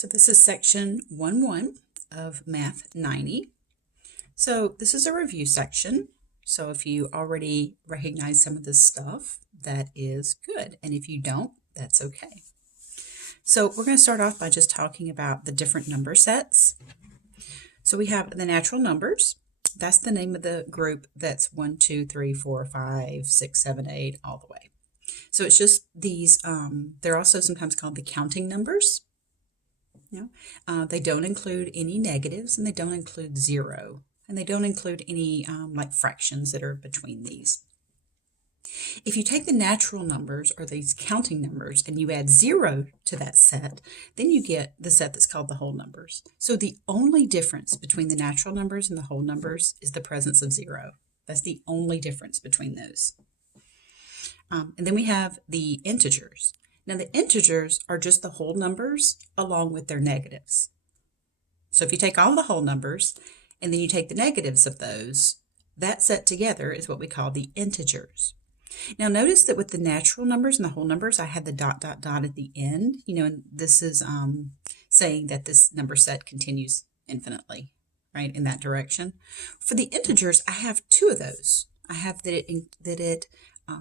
So this is section 1-1 of Math 90. So this is a review section. So if you already recognize some of this stuff, that is good. And if you don't, that's okay. So we're going to start off by just talking about the different number sets. So we have the natural numbers. That's the name of the group that's 1, 2, 3, 4, 5, 6, 7, 8, all the way. So it's just these, they're also sometimes called the counting numbers. They don't include any negatives, and they don't include 0, and they don't include any like fractions that are between these. If you take the natural numbers, or these counting numbers, and you add 0 to that set, then you get the set that's called the whole numbers. So the only difference between the natural numbers and the whole numbers is the presence of 0. That's the only difference between those. And then we have the integers. Now the integers are just the whole numbers along with their negatives. So if you take all the whole numbers and then you take the negatives of those, that set together is what we call the integers. Now notice that with the natural numbers and the whole numbers, I had the ... at the end, and this is saying that this number set continues infinitely, right, in that direction. For the integers, I have two of those. I have that it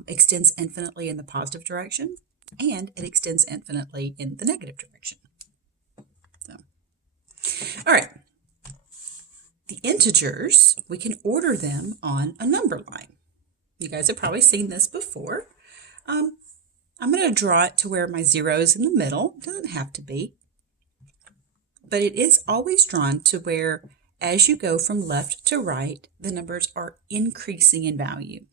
extends infinitely in the positive direction, and it extends infinitely in the negative direction. So, all right. The integers, we can order them on a number line. You guys have probably seen this before. I'm going to draw it to where my 0 is in the middle. It doesn't have to be. But it is always drawn to where, as you go from left to right, the numbers are increasing in value.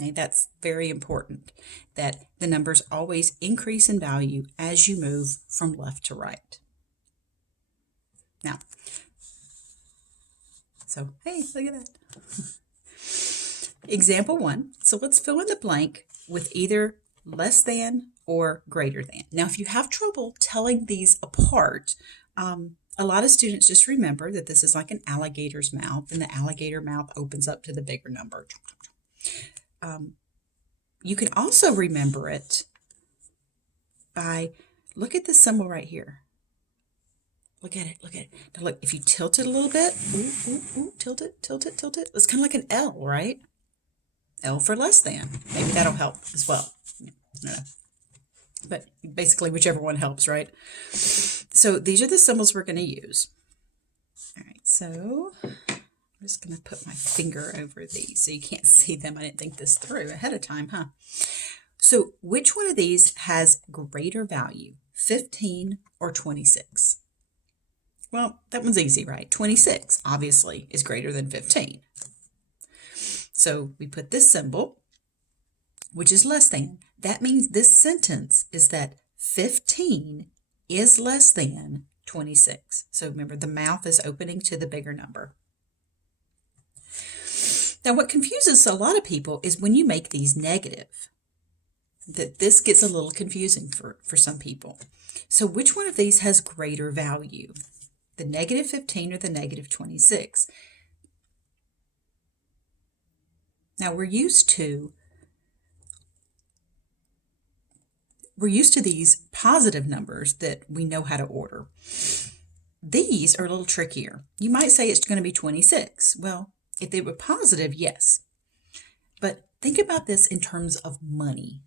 Okay, that's very important, that the numbers always increase in value as you move from left to right. Now, so hey, look at that. Example 1. So let's fill in the blank with either less than or greater than. Now, if you have trouble telling these apart, a lot of students just remember that this is like an alligator's mouth, and the alligator mouth opens up to the bigger number. You can also remember it by, look at this symbol right here. Look at it, look at it. Now look, if you tilt it a little bit, tilt it, tilt it, tilt it. It's kind of like an L, right? L for less than. Maybe that'll help as well. But basically whichever one helps, right? So these are the symbols we're going to use. All right, so I'm just going to put my finger over these so you can't see them. I didn't think this through ahead of time, huh? So which one of these has greater value, 15 or 26? Well, that one's easy, right? 26 obviously is greater than 15. So we put this symbol, which is less than. That means this sentence is that 15 is less than 26. So remember, the mouth is opening to the bigger number. Now, what confuses a lot of people is when you make these negative, that this gets a little confusing for some people. So which one of these has greater value? The negative 15 or the negative 26? Now, we're used to these positive numbers that we know how to order. These are a little trickier. You might say it's going to be 26. Well, if they were positive, yes. But think about this in terms of money.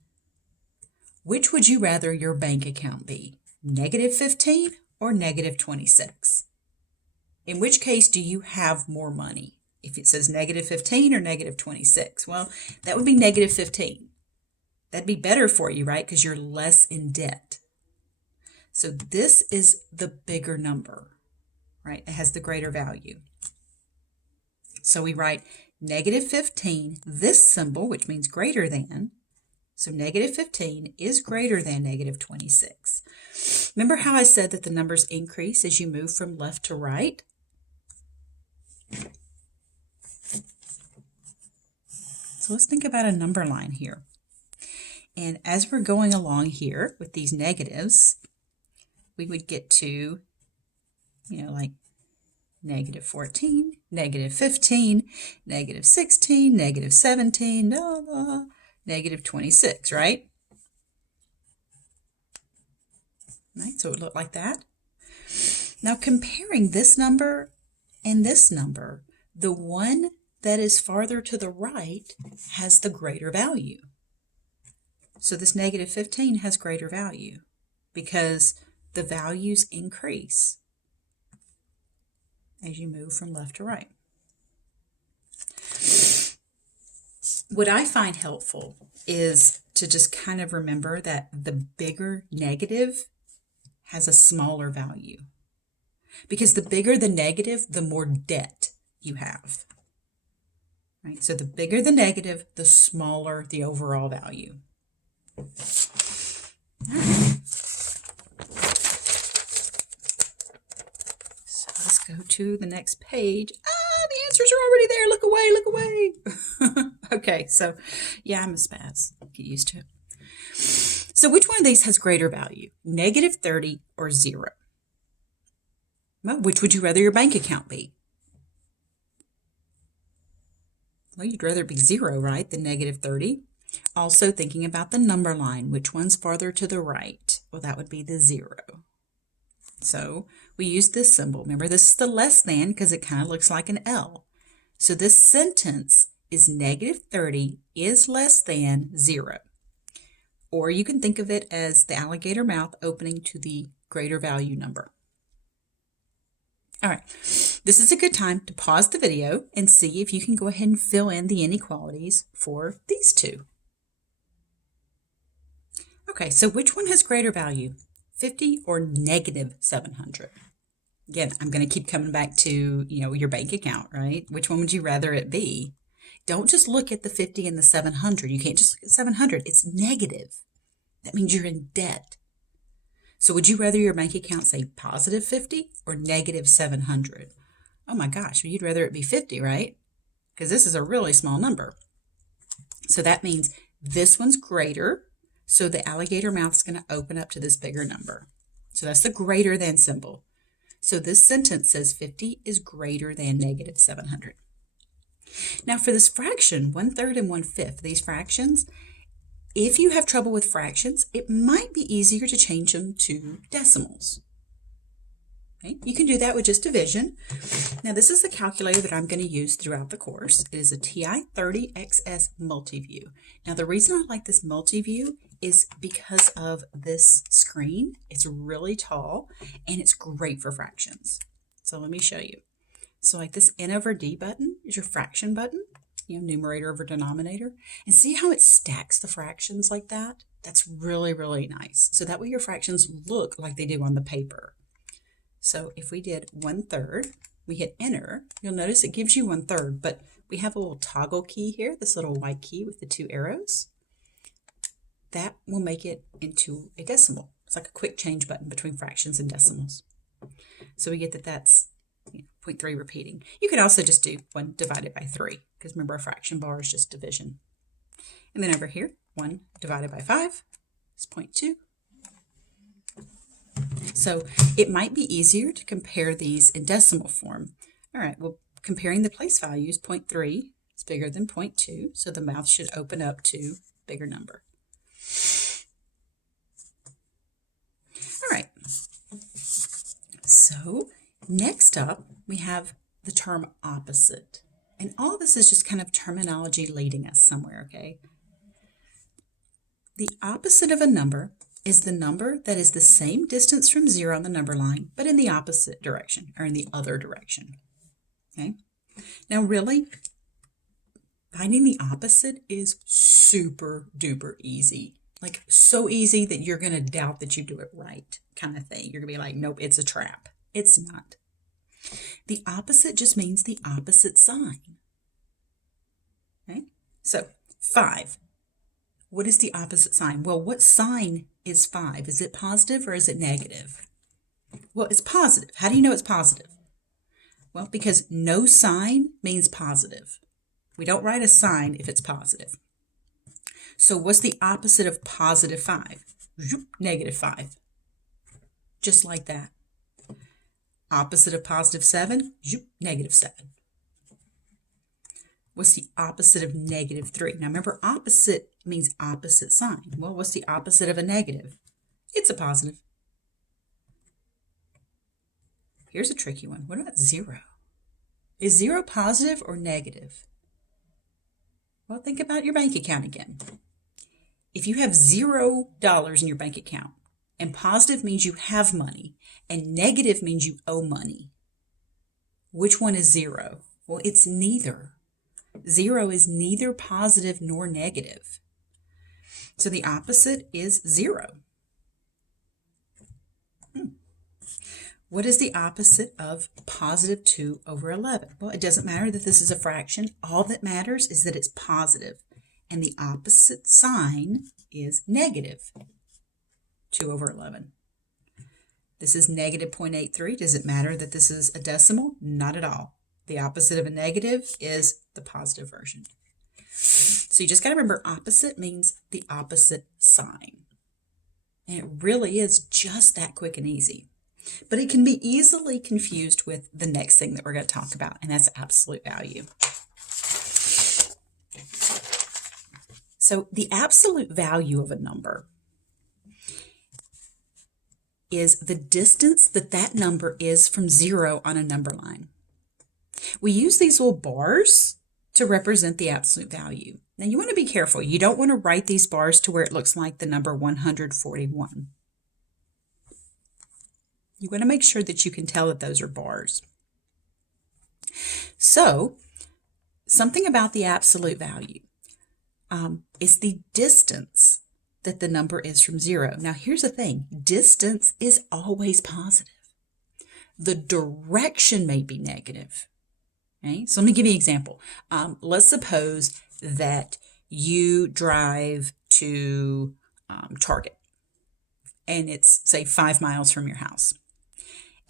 Which would you rather your bank account be? Negative 15 or negative 26? In which case do you have more money? If it says negative 15 or negative 26, well, that would be negative 15. That'd be better for you, right? Because you're less in debt. So this is the bigger number, right? It has the greater value. So we write negative 15, this symbol, which means greater than. So negative 15 is greater than negative 26. Remember how I said that the numbers increase as you move from left to right? So let's think about a number line here. And as we're going along here with these negatives, we would get to, like negative 14, negative 15, negative 16, negative 17, blah, blah, negative 26, right? Right, so it would look like that. Now comparing this number and this number, the one that is farther to the right has the greater value. So this negative 15 has greater value because the values increase as you move from left to right. What I find helpful is to just kind of remember that the bigger negative has a smaller value. Because the bigger the negative, the more debt you have. Right? So the bigger the negative, the smaller the overall value. All right. So let's go to the next page. The answers are already there. Look away, look away. Okay, so yeah, I'm a spaz. Get used to it. So which one of these has greater value? Negative 30 or 0? Well, which would you rather your bank account be? Well, you'd rather it be 0, right, than negative 30. Also thinking about the number line, which one's farther to the right? Well, that would be the 0. So we use this symbol. Remember, this is the less than because it kind of looks like an L. So this sentence is negative 30 is less than 0. Or you can think of it as the alligator mouth opening to the greater value number. All right, this is a good time to pause the video and see if you can go ahead and fill in the inequalities for these two. Okay, so which one has greater value, 50 or negative 700? Again, I'm going to keep coming back to, your bank account, right? Which one would you rather it be? Don't just look at the 50 and the 700. You can't just look at 700. It's negative. That means you're in debt. So would you rather your bank account say positive 50 or negative 700? Oh my gosh, well, you'd rather it be 50, right? Because this is a really small number. So that means this one's greater, so the alligator mouth is going to open up to this bigger number. So that's the greater than symbol. So this sentence says 50 is greater than negative 700. Now for this fraction, 1/3 and 1/5, these fractions, if you have trouble with fractions, it might be easier to change them to decimals. Okay? You can do that with just division. Now this is the calculator that I'm going to use throughout the course. It is a TI-30XS Multiview. Now the reason I like this Multiview is because of this screen. It's really tall and it's great for fractions. So let me show you. So like this N over D button is your fraction button. Numerator over denominator, and see how it stacks the fractions like that? That's really, really nice. So that way your fractions look like they do on the paper. So if we did 1/3, we hit enter, you'll notice it gives you 1/3, but we have a little toggle key here, this little white key with the 2 arrows. That will make it into a decimal. It's like a quick change button between fractions and decimals. So we get that that's 0.3 repeating. You could also just do 1 divided by 3, because remember a fraction bar is just division. And then over here, 1 divided by 5 is 0.2. So it might be easier to compare these in decimal form. All right, well, comparing the place values, 0.3 is bigger than 0.2, so the mouth should open up to bigger number. All right, so next up, we have the term opposite. And all this is just kind of terminology leading us somewhere, okay? The opposite of a number is the number that is the same distance from 0 on the number line, but in the opposite direction, or in the other direction, okay? Now really, finding the opposite is super duper easy. Like so easy that you're going to doubt that you do it right kind of thing. You're going to be like, nope, it's a trap. It's not. The opposite just means the opposite sign. Okay? So 5. What is the opposite sign? Well, what sign is 5? Is it positive or is it negative? Well, it's positive. How do you know it's positive? Well, because no sign means positive. We don't write a sign if it's positive. So what's the opposite of positive 5? Negative 5. Just like that. Opposite of positive 7? Negative 7. What's the opposite of negative 3? Now remember, opposite means opposite sign. Well, what's the opposite of a negative? It's a positive. Here's a tricky one. What about 0? Is 0 positive or negative? Well, think about your bank account again. If you have $0 in your bank account, and positive means you have money, and negative means you owe money, which one is 0? Well, it's neither. 0 is neither positive nor negative. So the opposite is 0. What is the opposite of positive 2 over 11? Well, it doesn't matter that this is a fraction. All that matters is that it's positive. And the opposite sign is negative 2 over 11. This is negative 0.83. Does it matter that this is a decimal? Not at all. The opposite of a negative is the positive version. So you just got to remember opposite means the opposite sign. And it really is just that quick and easy. But it can be easily confused with the next thing that we're going to talk about, and that's absolute value. So the absolute value of a number is the distance that that number is from 0 on a number line. We use these little bars to represent the absolute value. Now you want to be careful. You don't want to write these bars to where it looks like the number 141. You want to make sure that you can tell that those are bars. So, something about the absolute value is the distance that the number is from 0. Now, here's the thing. Distance is always positive. The direction may be negative. Okay? So, let me give you an example. Let's suppose that you drive to Target, and it's, say, 5 miles from your house.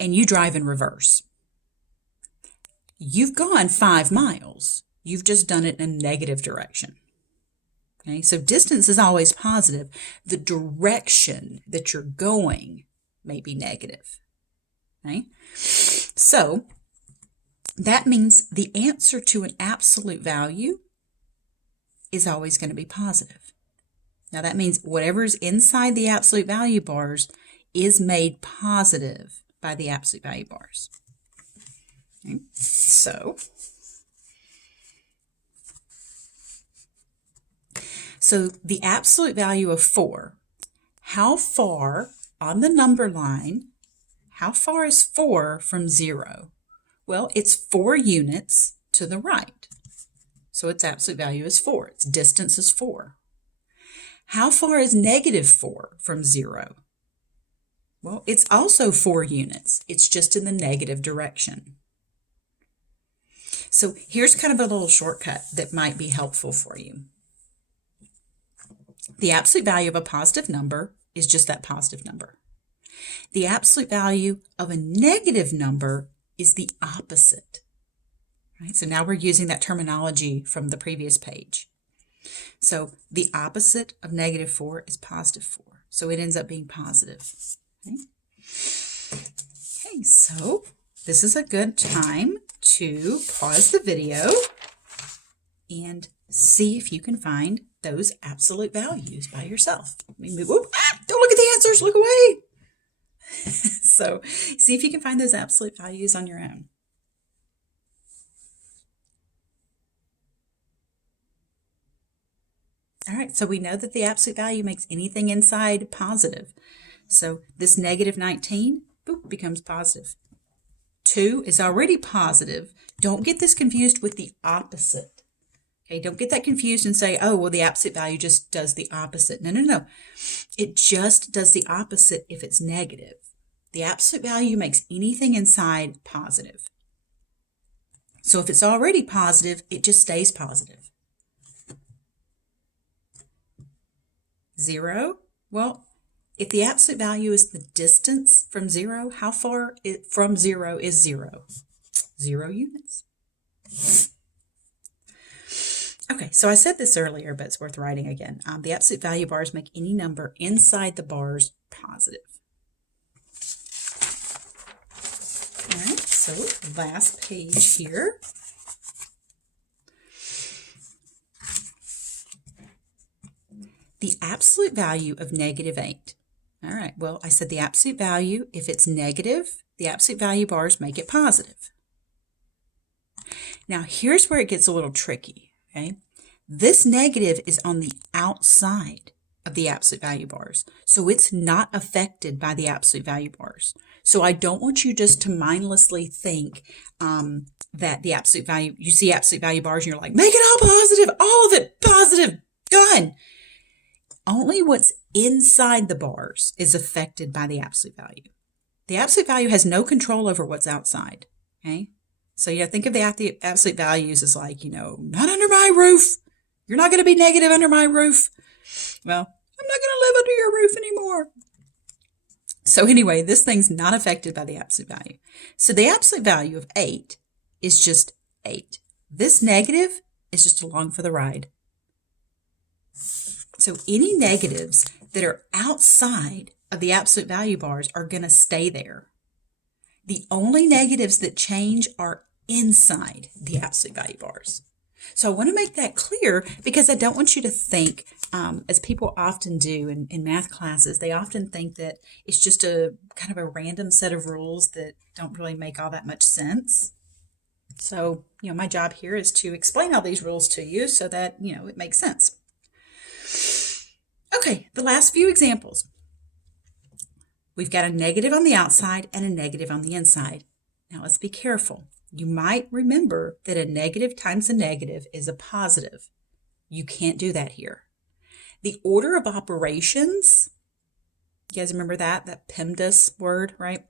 And you drive in reverse. You've gone 5 miles. You've just done it in a negative direction. Okay, so distance is always positive. The direction that you're going may be negative. Okay, so that means the answer to an absolute value is always going to be positive. Now that means whatever's inside the absolute value bars is made positive by the absolute value bars. Okay. So the absolute value of 4, how far on the number line, how far is 4 from 0? Well, it's 4 units to the right. So its absolute value is 4. Its distance is 4. How far is negative 4 from 0? Well, it's also 4 units. It's just in the negative direction. So here's kind of a little shortcut that might be helpful for you. The absolute value of a positive number is just that positive number. The absolute value of a negative number is the opposite. Right? So now we're using that terminology from the previous page. So the opposite of negative 4 is positive 4. So it ends up being positive. Okay, so this is a good time to pause the video and see if you can find those absolute values by yourself. Let me move. Don't look at the answers, look away. So see if you can find those absolute values on your own. All right, so we know that the absolute value makes anything inside positive. So this negative 19, boop, becomes positive. 2 is already positive. Don't get this confused with the opposite. Okay, don't get that confused and say, oh, well, the absolute value just does the opposite. No, no, no. It just does the opposite if it's negative. The absolute value makes anything inside positive. So if it's already positive, it just stays positive. 0, well, if the absolute value is the distance from 0, how far from 0 is 0? 0 units. Okay, so I said this earlier, but it's worth writing again. The absolute value bars make any number inside the bars positive. All right, so last page here. The absolute value of negative 8 All right, well, I said the absolute value, if it's negative, the absolute value bars make it positive. Now, here's where it gets a little tricky, okay? This negative is on the outside of the absolute value bars, so it's not affected by the absolute value bars. So I don't want you just to mindlessly think that the absolute value, you see absolute value bars and you're like, make it all positive, all of it positive, done. Only what's inside the bars is affected by the absolute value. The absolute value has no control over what's outside, okay? So think of the absolute values as like, not under my roof. You're not going to be negative under my roof. Well, I'm not going to live under your roof anymore. So anyway, this thing's not affected by the absolute value. So the absolute value of 8 is just 8. This negative is just along for the ride. So any negatives that are outside of the absolute value bars are going to stay there. The only negatives that change are inside the absolute value bars. So I want to make that clear because I don't want you to think, as people often do in math classes, they often think that it's just a kind of a random set of rules that don't really make all that much sense. So, my job here is to explain all these rules to you so that, it makes sense. Okay, the last few examples. We've got a negative on the outside and a negative on the inside. Now let's be careful. You might remember that a negative times a negative is a positive. You can't do that here. The order of operations, you guys remember that PEMDAS word, right?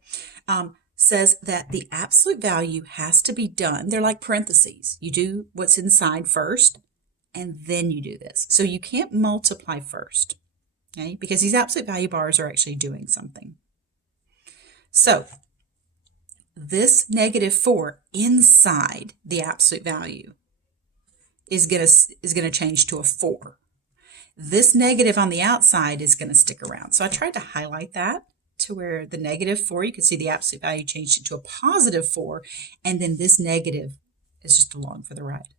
Says that the absolute value has to be done. They're like parentheses. You do what's inside first, and then you do this. So you can't multiply first, okay? Because these absolute value bars are actually doing something. So this -4 inside the absolute value is gonna change to a 4. This negative on the outside is going to stick around. So I tried to highlight that to where the -4, you can see the absolute value changed it to a +4, and then this negative is just along for the ride.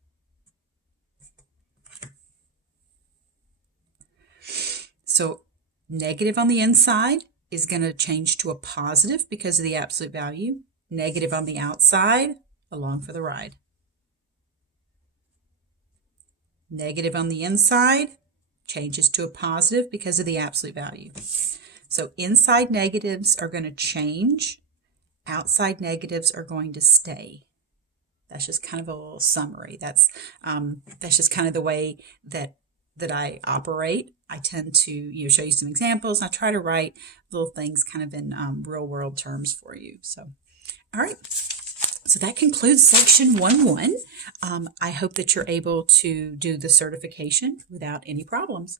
So negative on the inside is going to change to a positive because of the absolute value. Negative on the outside, along for the ride. Negative on the inside changes to a positive because of the absolute value. So inside negatives are going to change. Outside negatives are going to stay. That's just kind of a little summary. That's just kind of the way that I operate. I tend to show you some examples. I try to write little things kind of in real world terms for you. So, all right. So that concludes section 1.1. I hope that you're able to do the certification without any problems.